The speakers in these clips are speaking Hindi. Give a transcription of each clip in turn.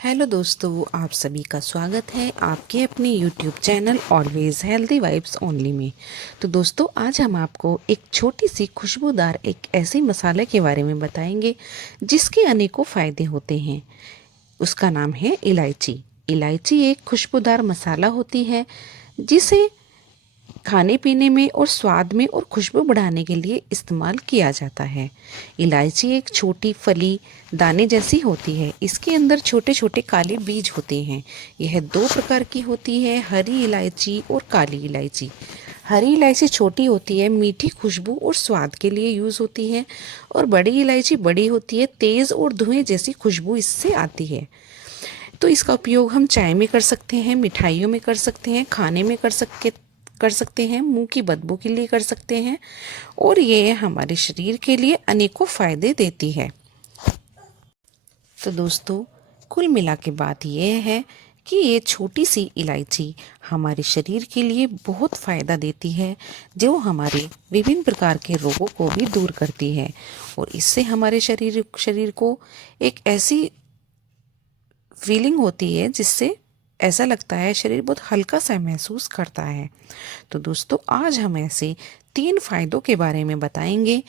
हेलो दोस्तों, आप सभी का स्वागत है आपके अपने YouTube channel always healthy vibes only में। तो दोस्तों, आज हम आपको एक छोटी सी खुशबूदार एक ऐसे मसाले के बारे में बताएंगे जिसके अनेकों फ़ायदे होते हैं। उसका नाम है इलायची। इलायची एक खुशबूदार मसाला होती है जिसे खाने पीने में और स्वाद में और खुशबू बढ़ाने के लिए इस्तेमाल किया जाता है। इलायची एक छोटी फली दाने जैसी होती है। इसके अंदर छोटे छोटे काले बीज होते हैं। यह दो प्रकार की होती है, हरी इलायची और काली इलायची। हरी इलायची छोटी होती है, मीठी खुशबू और स्वाद के लिए यूज़ होती है, और बड़ी इलायची बड़ी होती है, तेज़ और धुएं जैसी खुशबू इससे आती है। तो इसका उपयोग हम चाय में कर सकते हैं, मिठाइयों में कर सकते हैं, खाने में कर सकते हैं, मुंह की बदबू के लिए कर सकते हैं, और ये हमारे शरीर के लिए अनेकों फायदे देती है। तो दोस्तों, कुल मिला के बात यह है कि ये छोटी सी इलायची हमारे शरीर के लिए बहुत फ़ायदा देती है, जो हमारे विभिन्न प्रकार के रोगों को भी दूर करती है, और इससे हमारे शरीर को एक ऐसी फीलिंग होती है जिससे ऐसा लगता है शरीर बहुत हल्का सा महसूस करता है। तो दोस्तों, आज हम ऐसे 3 फायदों के बारे में बताएंगे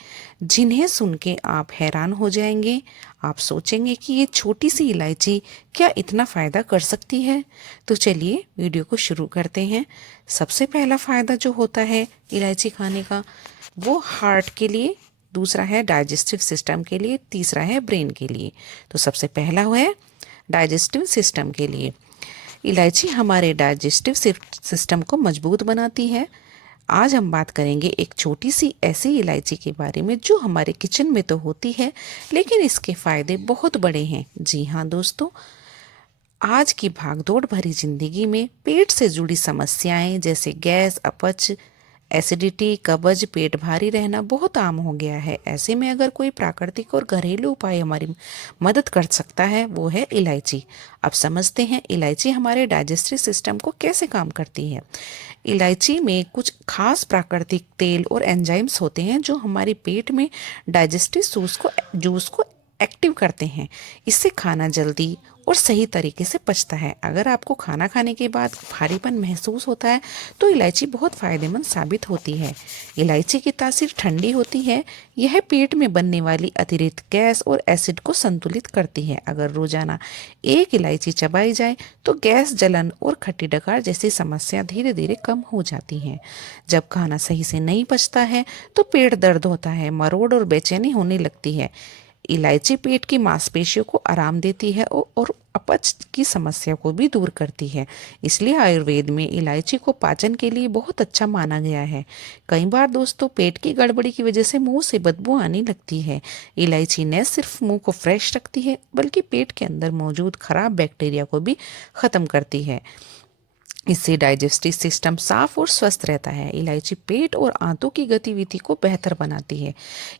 जिन्हें सुन के आप हैरान हो जाएंगे। आप सोचेंगे कि ये छोटी सी इलायची क्या इतना फ़ायदा कर सकती है। तो चलिए वीडियो को शुरू करते हैं। सबसे पहला फ़ायदा जो होता है इलायची खाने का, वो हार्ट के लिए, दूसरा है डाइजेस्टिव सिस्टम के लिए, तीसरा है ब्रेन के लिए। तो सबसे पहला है डाइजेस्टिव सिस्टम के लिए। इलायची हमारे डाइजेस्टिव सिस्टम को मजबूत बनाती है। आज हम बात करेंगे एक छोटी सी ऐसी इलायची के बारे में जो हमारे किचन में तो होती है, लेकिन इसके फायदे बहुत बड़े हैं। जी हाँ दोस्तों, आज की भागदौड़ भरी जिंदगी में पेट से जुड़ी समस्याएं जैसे गैस, अपच, एसिडिटी, कब्ज, पेट भारी रहना बहुत आम हो गया है। ऐसे में अगर कोई प्राकृतिक और घरेलू उपाय हमारी मदद कर सकता है, वो है इलायची। अब समझते हैं इलायची हमारे डाइजेस्टिव सिस्टम को कैसे काम करती है। इलायची में कुछ खास प्राकृतिक तेल और एंजाइम्स होते हैं जो हमारे पेट में डाइजेस्टिव जूस को एक्टिव करते हैं। इससे खाना जल्दी और सही तरीके से पचता है। अगर आपको खाना खाने के बाद भारीपन महसूस होता है तो इलायची बहुत फ़ायदेमंद साबित होती है। इलायची की तासीर ठंडी होती है। यह पेट में बनने वाली अतिरिक्त गैस और एसिड को संतुलित करती है। अगर रोजाना एक इलायची चबाई जाए तो गैस, जलन और खट्टी डकार जैसी समस्या धीरे धीरे कम हो जाती हैं। जब खाना सही से नहीं पचता है तो पेट दर्द होता है, मरोड़ और बेचैनी होने लगती है। इलायची पेट की मांसपेशियों को आराम देती है और अपच की समस्या को भी दूर करती है। इसलिए आयुर्वेद में इलायची को पाचन के लिए बहुत अच्छा माना गया है। कई बार दोस्तों, पेट की गड़बड़ी की वजह से मुंह से बदबू आने लगती है। इलायची न सिर्फ मुंह को फ्रेश रखती है, बल्कि पेट के अंदर मौजूद खराब बैक्टीरिया को भी खत्म करती है। इससे डाइजेस्टिव सिस्टम साफ और स्वस्थ रहता है। इलायची पेट और आंतों की गतिविधि को बेहतर बनाती है।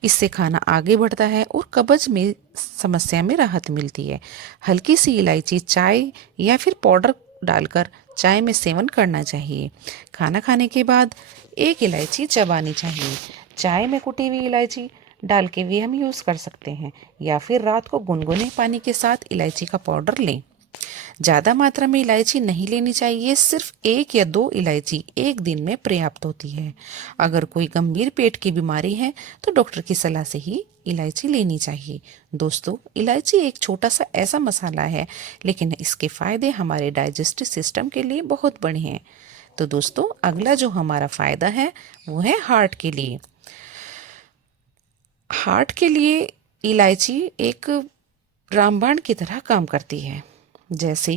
इससे खाना आगे बढ़ता है और कब्ज में समस्या में राहत मिलती है। हल्की सी इलायची चाय या फिर पाउडर डालकर चाय में सेवन करना चाहिए। खाना खाने के बाद एक इलायची चबानी चाहिए। चाय में कुटी हुई इलायची डाल के भी हम यूज़ कर सकते हैं, या फिर रात को गुनगुने पानी के साथ इलायची का पाउडर लें। ज़्यादा मात्रा में इलायची नहीं लेनी चाहिए, सिर्फ 1 या 2 इलायची एक दिन में पर्याप्त होती है। अगर कोई गंभीर पेट की बीमारी है तो डॉक्टर की सलाह से ही इलायची लेनी चाहिए। दोस्तों, इलायची एक छोटा सा ऐसा मसाला है, लेकिन इसके फायदे हमारे डाइजेस्टिव सिस्टम के लिए बहुत बड़े हैं। तो दोस्तों, अगला जो हमारा फायदा है वो है हार्ट के लिए। हार्ट के लिए इलायची एक रामबाण की तरह काम करती है। जैसे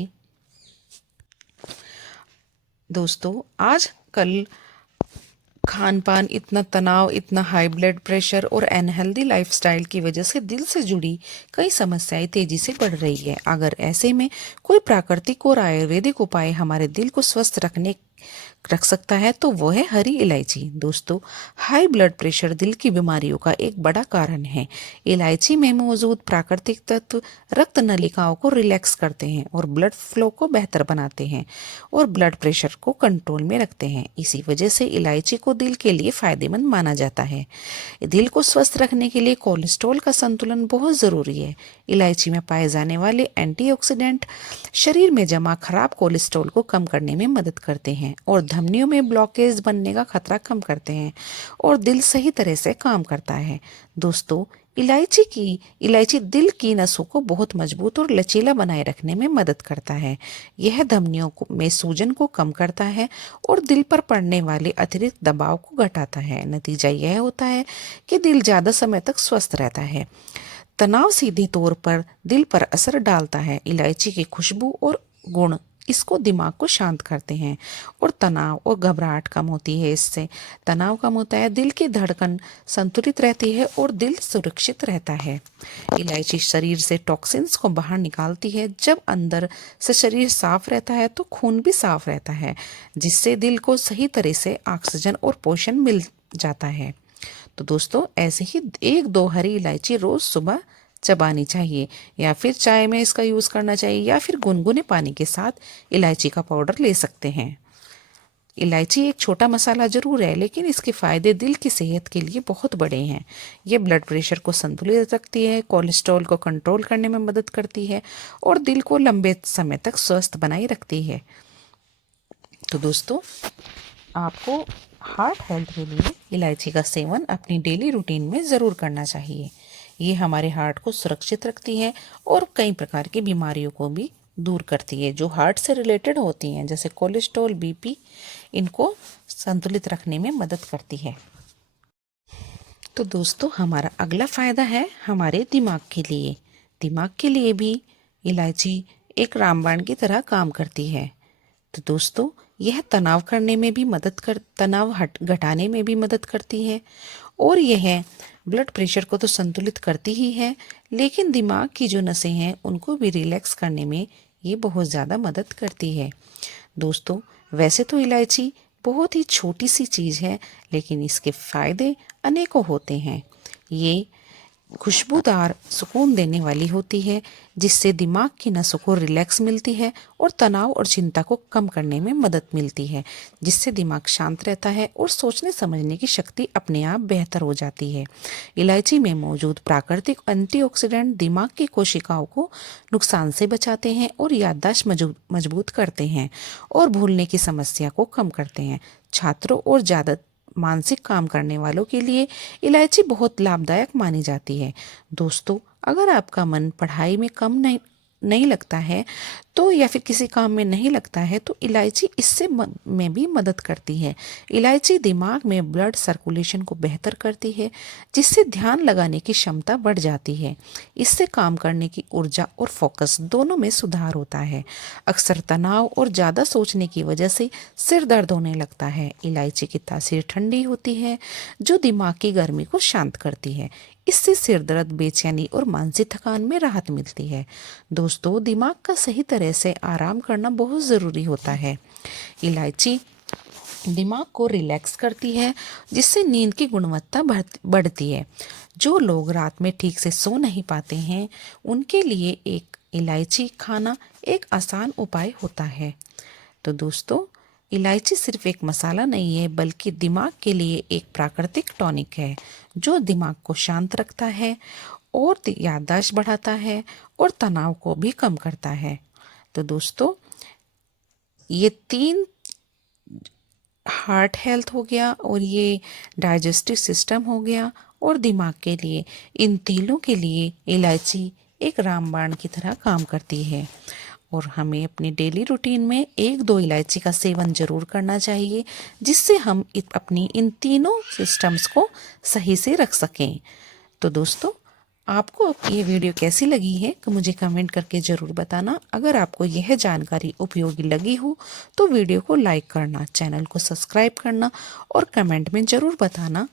दोस्तों, आज कल खान पान, इतना तनाव, इतना हाई ब्लड प्रेशर और अनहेल्दी लाइफस्टाइल की वजह से दिल से जुड़ी कई समस्याएं तेजी से बढ़ रही है। अगर ऐसे में कोई प्राकृतिक और आयुर्वेदिक उपाय हमारे दिल को स्वस्थ रखने रख सकता है तो वो है हरी इलायची। दोस्तों, हाई ब्लड प्रेशर दिल की बीमारियों का एक बड़ा कारण है। इलायची में मौजूद प्राकृतिक तत्व रक्त नलिकाओं को रिलैक्स करते हैं और ब्लड फ्लो को बेहतर बनाते हैं और ब्लड प्रेशर को कंट्रोल में रखते हैं। इसी वजह से इलायची को दिल के लिए फायदेमंद माना जाता है। दिल को स्वस्थ रखने के लिए कोलेस्ट्रॉल का संतुलन बहुत ज़रूरी है। इलायची में पाए जाने वाले एंटीऑक्सीडेंट शरीर में जमा खराब कोलेस्ट्रॉल को कम करने में मदद करते हैं और धमनियों में ब्लॉकेज बनने का खतरा कम करते हैं और दिल सही तरह से काम करता है। दोस्तों, इलायची दिल की नसों को बहुत मजबूत और लचीला बनाए रखने में मदद करता है। यह में सूजन को कम करता है और दिल पर पड़ने वाले अतिरिक्त दबाव को घटाता है। नतीजा यह होता है कि दिल ज़्यादा समय तक स्वस्थ रहता है। तनाव सीधे तौर पर दिल पर असर डालता है। इलायची की खुशबू और गुण इसको दिमाग को शांत करते हैं और तनाव और घबराहट कम होती है। इससे तनाव कम होता है, दिल की धड़कन संतुलित रहती है और दिल सुरक्षित रहता है। इलायची शरीर से टॉक्सिन्स को बाहर निकालती है। जब अंदर से शरीर साफ रहता है तो खून भी साफ रहता है, जिससे दिल को सही तरह से ऑक्सीजन और पोषण मिल जाता है। तो दोस्तों, ऐसे ही 1-2 हरी इलायची रोज सुबह चबानी चाहिए या फिर चाय में इसका यूज़ करना चाहिए या फिर गुनगुने पानी के साथ इलायची का पाउडर ले सकते हैं। इलायची एक छोटा मसाला जरूर है, लेकिन इसके फायदे दिल की सेहत के लिए बहुत बड़े हैं। ये ब्लड प्रेशर को संतुलित रखती है, कोलेस्ट्रॉल को कंट्रोल करने में मदद करती है और दिल को लंबे समय तक स्वस्थ बनाए रखती है। तो दोस्तों, आपको हार्ट हेल्थ के लिए इलायची का सेवन अपनी डेली रूटीन में ज़रूर करना चाहिए। ये हमारे हार्ट को सुरक्षित रखती है और कई प्रकार की बीमारियों को भी दूर करती है जो हार्ट से रिलेटेड होती हैं, जैसे कोलेस्ट्रॉल, बीपी, इनको संतुलित रखने में मदद करती है। तो दोस्तों, हमारा अगला फ़ायदा है हमारे दिमाग के लिए। दिमाग के लिए भी इलायची एक रामबाण की तरह काम करती है। तो दोस्तों, यह तनाव घटाने में भी मदद करती है और यह ब्लड प्रेशर को तो संतुलित करती ही है, लेकिन दिमाग की जो नसें हैं उनको भी रिलैक्स करने में ये बहुत ज़्यादा मदद करती है। दोस्तों, वैसे तो इलायची बहुत ही छोटी सी चीज़ है, लेकिन इसके फायदे अनेकों होते हैं। ये खुशबूदार, सुकून देने वाली होती है, जिससे दिमाग की नसों को रिलैक्स मिलती है और तनाव और चिंता को कम करने में मदद मिलती है, जिससे दिमाग शांत रहता है और सोचने समझने की शक्ति अपने आप बेहतर हो जाती है। इलायची में मौजूद प्राकृतिक एंटीऑक्सीडेंट दिमाग की कोशिकाओं को नुकसान से बचाते हैं और याददाश्त मजबूत करते हैं और भूलने की समस्या को कम करते हैं। छात्रों और ज़्यादा मानसिक काम करने वालों के लिए इलायची बहुत लाभदायक मानी जाती है। दोस्तों, अगर आपका मन पढ़ाई में नहीं लगता है तो या फिर किसी काम में नहीं लगता है तो इलायची में भी मदद करती है। इलायची दिमाग में ब्लड सर्कुलेशन को बेहतर करती है, जिससे ध्यान लगाने की क्षमता बढ़ जाती है। इससे काम करने की ऊर्जा और फोकस दोनों में सुधार होता है। अक्सर तनाव और ज़्यादा सोचने की वजह से सिर दर्द होने लगता है। इलायची की तासीर ठंडी होती है, जो दिमाग की गर्मी को शांत करती है। इससे सिर दर्द, बेचैनी और मानसिक थकान में राहत मिलती है। दोस्तों, दिमाग का सही तरह से आराम करना बहुत ज़रूरी होता है। इलायची दिमाग को रिलैक्स करती है, जिससे नींद की गुणवत्ता बढ़ती है। जो लोग रात में ठीक से सो नहीं पाते हैं, उनके लिए एक इलायची खाना एक आसान उपाय होता है। तो दोस्तों, इलायची सिर्फ एक मसाला नहीं है, बल्कि दिमाग के लिए एक प्राकृतिक टॉनिक है, जो दिमाग को शांत रखता है और याददाश्त बढ़ाता है और तनाव को भी कम करता है। तो दोस्तों, ये 3 हार्ट हेल्थ हो गया और ये डाइजेस्टिव सिस्टम हो गया और दिमाग के लिए, इन तीनों के लिए इलायची एक रामबाण की तरह काम करती है और हमें अपनी डेली रूटीन में 1-2 इलायची का सेवन जरूर करना चाहिए, जिससे हम अपनी इन तीनों सिस्टम्स को सही से रख सकें। तो दोस्तों, आपको ये वीडियो कैसी लगी है तो मुझे कमेंट करके ज़रूर बताना। अगर आपको यह जानकारी उपयोगी लगी हो तो वीडियो को लाइक करना, चैनल को सब्सक्राइब करना और कमेंट में ज़रूर बताना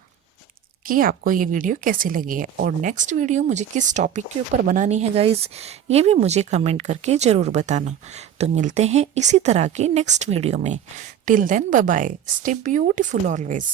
कि आपको ये वीडियो कैसी लगी है और नेक्स्ट वीडियो मुझे किस टॉपिक के ऊपर बनानी है गाइस, ये भी मुझे कमेंट करके ज़रूर बताना। तो मिलते हैं इसी तरह की नेक्स्ट वीडियो में। Till then bye bye, stay beautiful always.